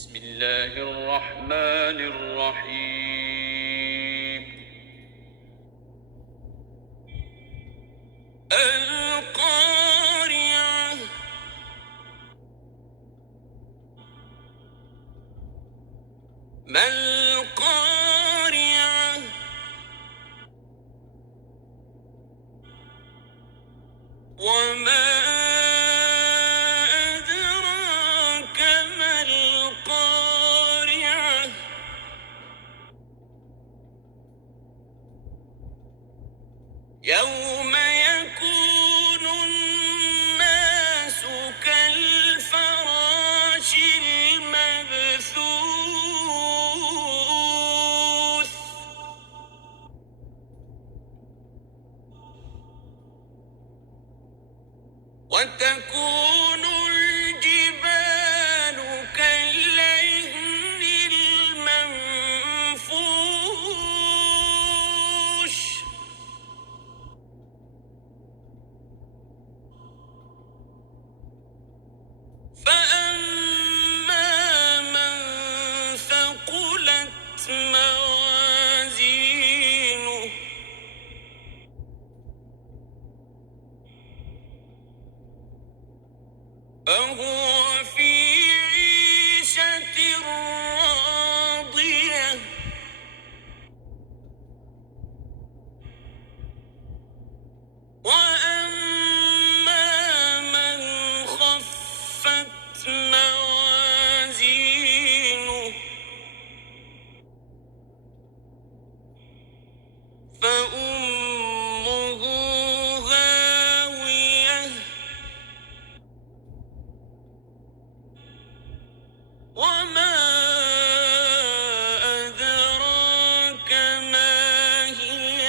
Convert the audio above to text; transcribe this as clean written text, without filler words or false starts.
بسم الله الرحمن الرحيم. القارعة. ما القارعة؟ وما أدراك ما القارعة. يوم يكون الناس كالفراش المبثوث. وتكون الجبال كالعهن المنفوش. فأما من ثقلت موازينه فهو في عيشة راضية. وأما من خفت موازينه فأمه هاوية. وما أدراك ما هي.